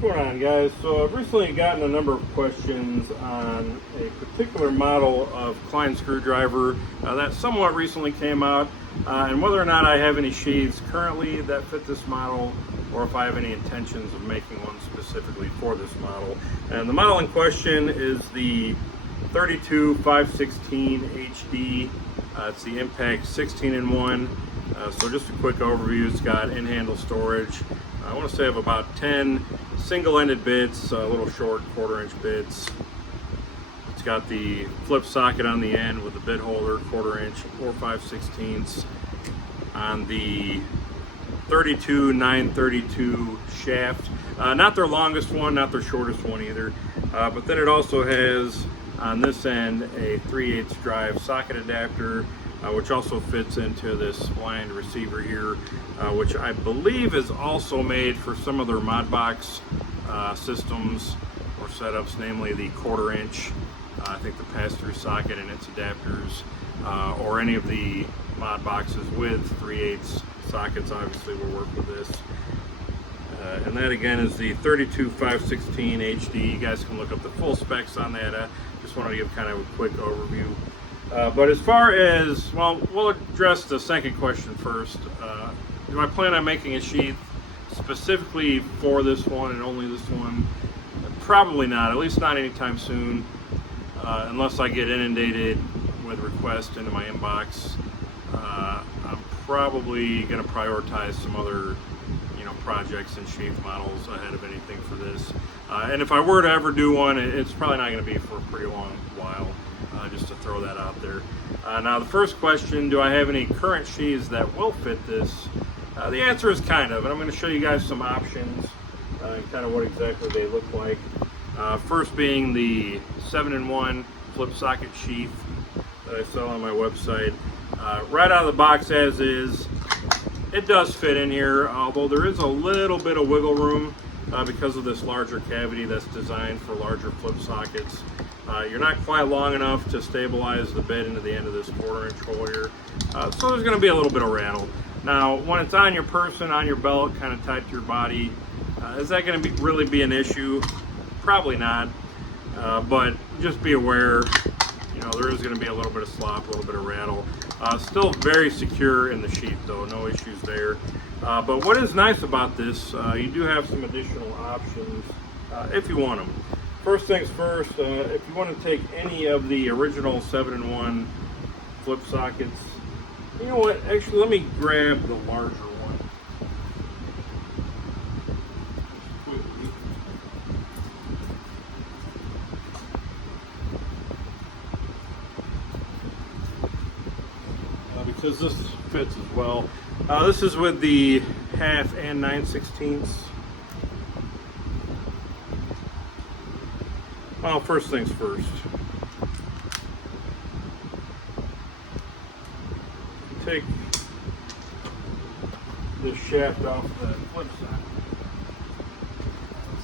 What's going on, guys? So I've recently gotten a number of questions on a particular model of Klein screwdriver that somewhat recently came out, and whether or not I have any sheaths currently that fit this model, or if I have any intentions of making one specifically for this model. And the model in question is the 32-516 HD. It's the Impact 16-in-1. So just a quick overview. It's got in-handle storage. I want to say I have about 10 single-ended bits, little short 1/4-inch bits. It's got the flip socket on the end with the bit holder, 1/4-inch or 5/16 on the 32-932 shaft. Not their longest one, not their shortest one either. But then it also has on this end a 3/8 drive socket adapter, which also fits into this blind receiver here, which I believe is also made for some of their Modbox systems or setups, namely the 1/4-inch, I think the pass-through socket and its adapters, or any of the Modboxes with 3/8 sockets obviously will work with this. And that again is the 32-516 HD. You guys can look up the full specs on that. Just wanted to give kind of a quick overview. But as far as, well, we'll address the second question first. Do I plan on making a sheath specifically for this one and only this one? Probably not, at least not anytime soon, unless I get inundated with requests into my inbox. I'm probably going to prioritize some other projects and sheath models ahead of anything for this. And if I were to ever do one, it's probably not going to be for a pretty long while. Just to throw that out there. Now the first question, do I have any current sheaths that will fit this? The answer is kind of, and I'm going to show you guys some options and kind of what exactly they look like. First being the 7-in-1 flip socket sheath that I sell on my website. Right out of the box as is, it does fit in here, although there is a little bit of wiggle room because of this larger cavity that's designed for larger flip sockets. You're not quite long enough to stabilize the bit into the end of this 1/4-inch hole here. So there's going to be a little bit of rattle. Now, when it's on your person, on your belt, kind of tied to your body, is that going to really be an issue? Probably not. But just be aware, there is going to be a little bit of slop, a little bit of rattle. Still very secure in the sheath though, no issues there. But what is nice about this, you do have some additional options if you want them. First things first, if you want to take any of the original 7-in-1 flip sockets, you know what, actually let me grab the larger one. Because this fits as well. This is with the 1/2 and 9/16. Well, first things first. Take this shaft off the flip socket.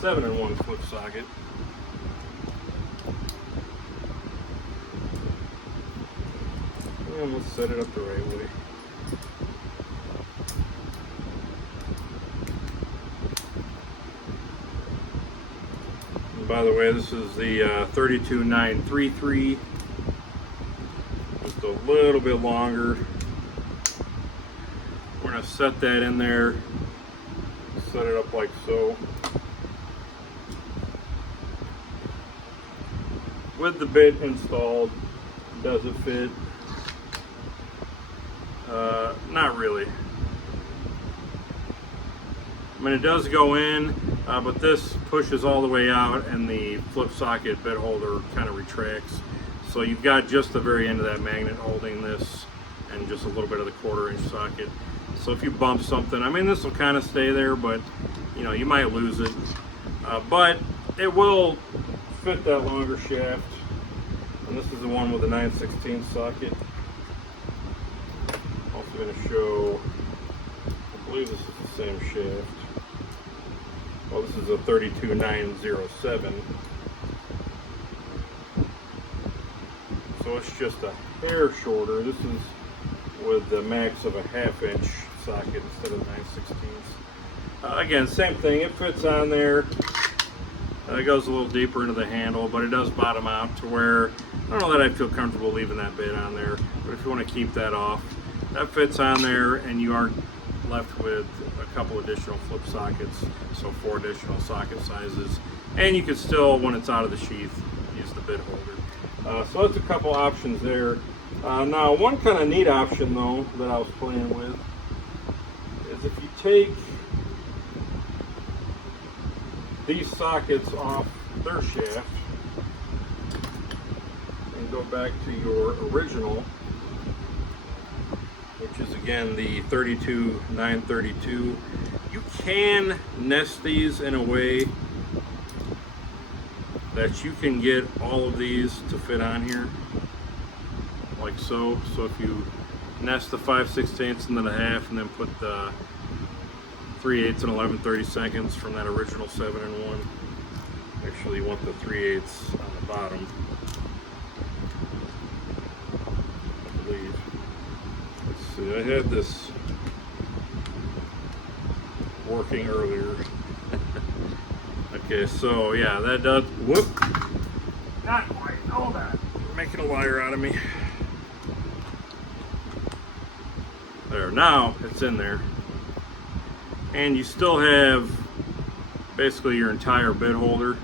7-in-1 flip socket. And let's set it up the right way. By the way, this is the 32-933, just a little bit longer. We're going to set that in there, set it up like so. With the bit installed, does it fit? Not really. I mean, it does go in, but this pushes all the way out and the flip socket bit holder kind of retracts. So you've got just the very end of that magnet holding this and just a little bit of the 1/4-inch socket. So if you bump something, I mean, this will kind of stay there, but you might lose it. But it will fit that longer shaft. And this is the one with the 9/16 socket. Also going to show, I believe this is the same shaft. Well, this is a 32-907. So it's just a hair shorter. This is with the max of a 1/2 inch socket instead of 9/16. Again, same thing, it fits on there. It goes a little deeper into the handle, but it does bottom out to where I don't know that I'd feel comfortable leaving that bit on there. But if you want to keep that off, that fits on there, and you are left with a couple additional flip sockets, so 4 additional socket sizes. And you can still, when it's out of the sheath, use the bit holder. So that's a couple options there. Now, one kind of neat option though that I was playing with is if you take these sockets off their shaft and go back to your original, which is again the 32-932. You can nest these in a way that you can get all of these to fit on here, like so. So if you nest the 5/16 and then a half, and then put the 3/8 and 11/32 from that original 7-in-1. Actually, you want the 3/8 on the bottom, I believe. Let's see, I had this working earlier. Okay, so yeah, that does, whoop, not quite all that. You're making a liar out of me. There, now it's in there. And you still have basically your entire bit holder.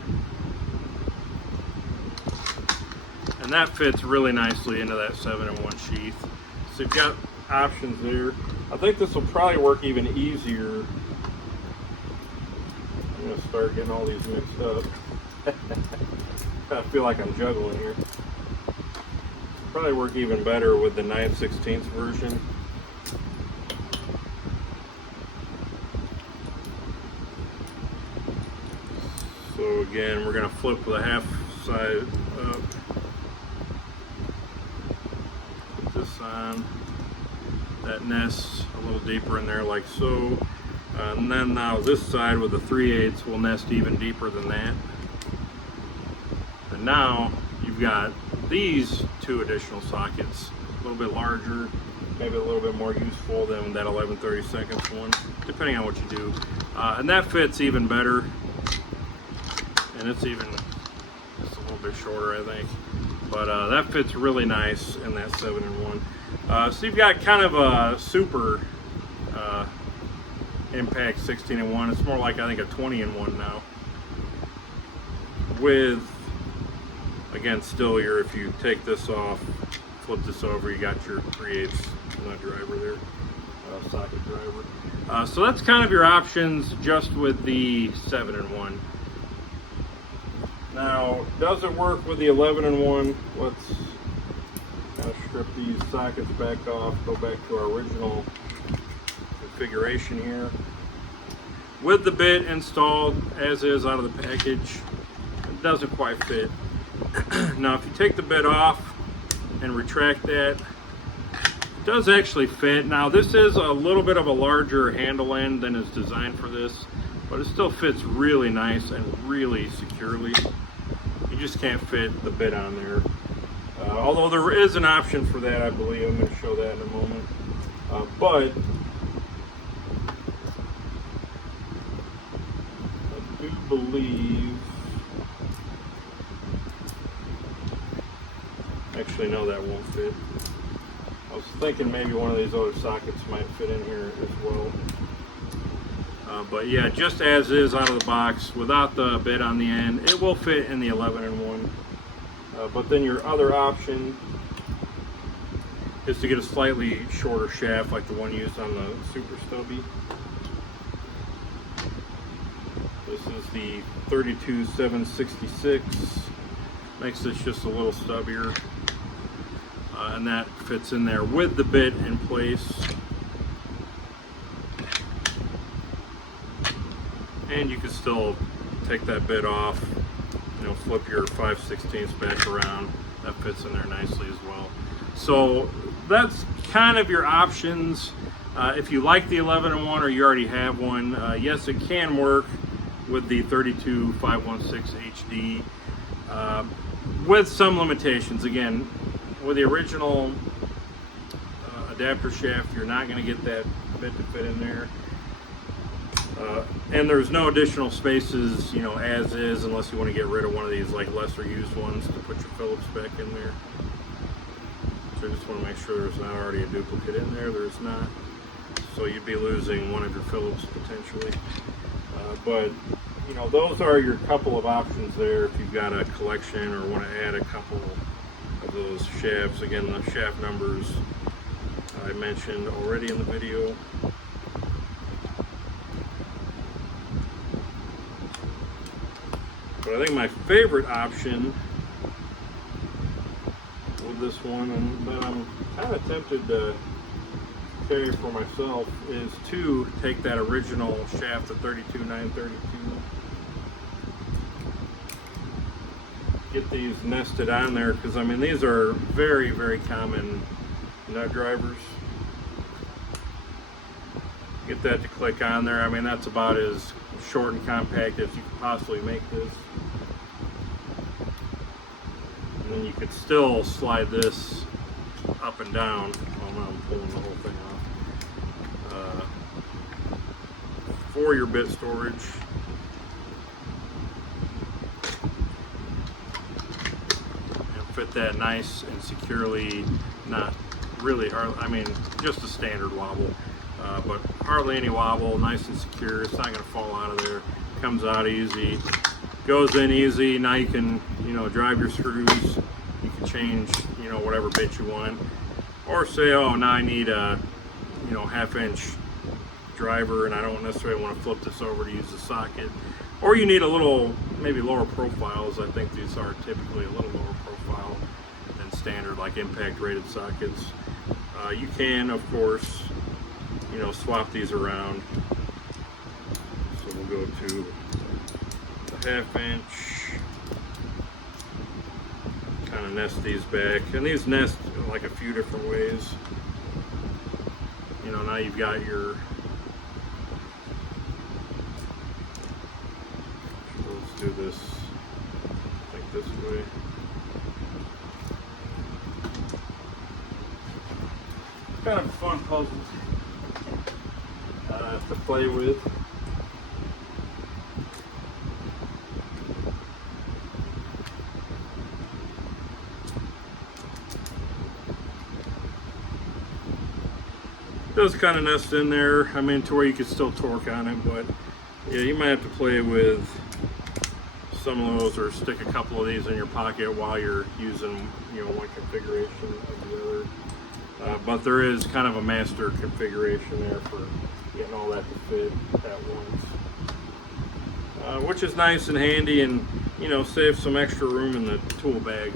And that fits really nicely into that 7-in-1 sheath. So you've got options there. I think this will probably work even easier. I'm gonna start getting all these mixed up. I feel like I'm juggling here. Probably work even better with the 9/16 version. So again, we're going to flip the half side up. Put this on. That nests a little deeper in there like so. And then now this side with the 3/8 will nest even deeper than that. And now you've got these 2 additional sockets, a little bit larger, maybe a little bit more useful than that 11/32 one, depending on what you do. And that fits even better. And it's even just a little bit shorter, I think. But that fits really nice in that 7-in-1. So you've got kind of a super impact 16-in-1. It's more like, I think, a 20-in-1 now. With, again, still your, if you take this off, flip this over, you got your 3/8 driver there, socket driver. So that's kind of your options just with the 7-in-1. Now, does it work with the 11-in-1? Let's kind of strip these sockets back off, go back to our original configuration here. With the bit installed as is out of the package, it doesn't quite fit. Now, if you take the bit off and retract that, it does actually fit. Now, this is a little bit of a larger handle end than is designed for this, but it still fits really nice and really securely. You just can't fit the bit on there. Although there is an option for that, I believe. I'm going to show that in a moment. But I do believe, actually no, that won't fit. I was thinking maybe one of these other sockets might fit in here as well. But yeah, just as is out of the box, without the bit on the end, it will fit in the 11-in-1. But then your other option is to get a slightly shorter shaft like the one used on the Super Stubby. This is the 32-766. Makes this just a little stubbier. And that fits in there with the bit in place. And you can still take that bit off, you know, flip your 5/16 back around. That fits in there nicely as well. So that's kind of your options. If you like the 11-in-1 or you already have one, yes, it can work with the 32-516 HD with some limitations. Again, with the original adapter shaft, you're not going to get that bit to fit in there. And there's no additional spaces, you know, as is, unless you want to get rid of one of these like lesser used ones to put your Phillips back in there. So I just want to make sure there's not already a duplicate in there. There's not. So you'd be losing one of your Phillips potentially. But you know, those are your couple of options there if you've got a collection or want to add a couple of those shafts. Again, the shaft numbers I mentioned already in the video. But I think my favorite option with this one, and that I'm kind of tempted to carry for myself, is to take that original shaft, the 32-932, get these nested on there, because I mean these are very, very common nut drivers. Get that to click on there. I mean, that's about as short and compact as you could possibly make this. And then you could still slide this up and down. Well, now I'm pulling the whole thing off. For your bit storage. And fit that nice and securely, not really hard, I mean, just a standard wobble. But hardly any wobble, nice and secure. It's not going to fall out of there. Comes out easy, goes in easy. Now you can, you know, drive your screws. You can change, you know, whatever bit you want, or say, oh, now I need a, you know, 1/2" driver, and I don't necessarily want to flip this over to use the socket. Or you need a little, maybe lower profiles. I think these are typically a little lower profile than standard, like impact rated sockets. You can, of course, you know, swap these around. So we'll go to the 1/2". Kind of nest these back, and these nest like a few different ways. You know, now you've got your, let's do this like this way. Kind of a fun puzzle to play with. Does kind of nest in there, I mean, to where you could still torque on it, but yeah, you might have to play with some of those, or stick a couple of these in your pocket while you're using, you know, one configuration of the other. But there is kind of a master configuration there for getting all that to fit at once, which is nice and handy, and you know, saves some extra room in the tool bag,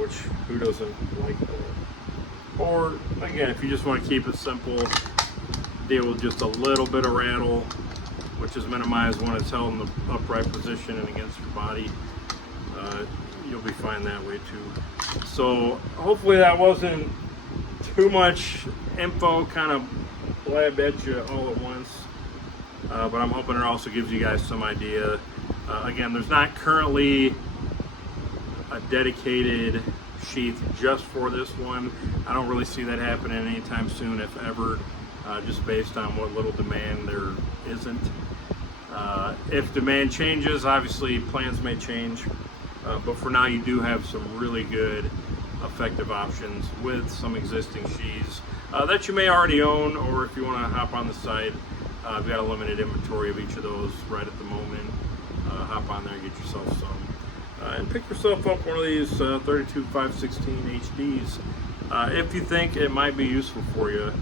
which who doesn't like that? Or again, if you just want to keep it simple, deal with just a little bit of rattle, which is minimized when it's held in the upright position and against your body. You'll be fine that way too. So hopefully that wasn't too much info, kind of blabbed at you all at once, but I'm hoping it also gives you guys some idea. Again, there's not currently a dedicated sheath just for this one. I don't really see that happening anytime soon, if ever, just based on what little demand there isn't. If demand changes, obviously plans may change, but for now you do have some really good effective options with some existing sheaths that you may already own, or if you want to hop on the site, I've got a limited inventory of each of those right at the moment. Hop on there and get yourself some, and pick yourself up one of these 32-516 HDs if you think it might be useful for you.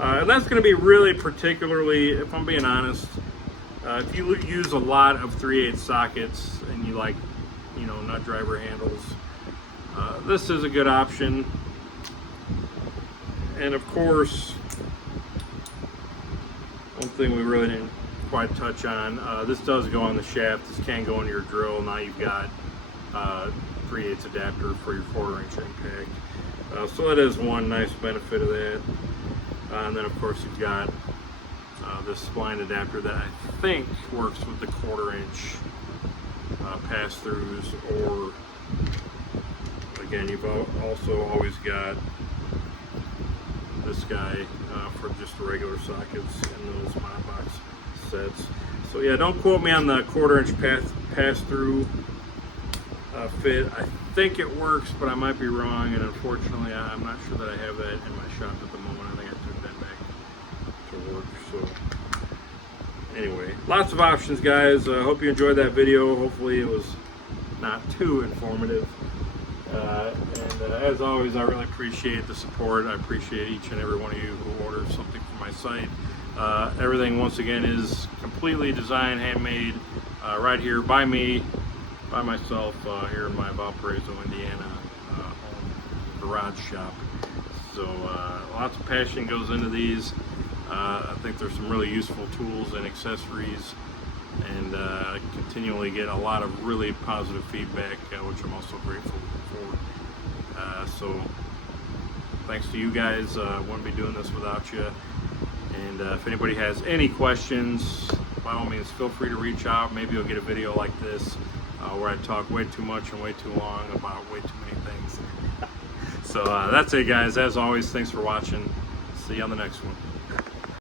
And that's going to be really particularly, if I'm being honest, if you use a lot of 3/8 sockets and you like, you know, nut driver handles, this is a good option. And of course, one thing we really didn't quite touch on, this does go on the shaft. This can go in your drill. Now you've got 3/8 adapter for your 1/4" impact. So that is one nice benefit of that. And then of course you've got this spline adapter that I think works with the 1/4" pass-throughs, or again, you've also always got this guy for just the regular sockets in those monobox sets. So yeah, don't quote me on the 1/4 inch pass-through fit. I think it works, but I might be wrong, and unfortunately I'm not sure that I have that in my shop at the moment. I think I took that back to work. So anyway, lots of options, guys. I hope you enjoyed that video. Hopefully it was not too informative. And as always, I really appreciate the support. I appreciate each and every one of you who orders something from my site. Everything, once again, is completely designed, handmade, right here by me, by myself, here in my Valparaiso, Indiana home garage shop. So lots of passion goes into these. I think there's some really useful tools and accessories, and I continually get a lot of really positive feedback, which I'm also grateful for. So thanks to you guys. Wouldn't be doing this without you. And if anybody has any questions, by all means, feel free to reach out. Maybe you'll get a video like this where I talk way too much and way too long about way too many things. So that's it, guys. As always, thanks for watching. See you on the next one.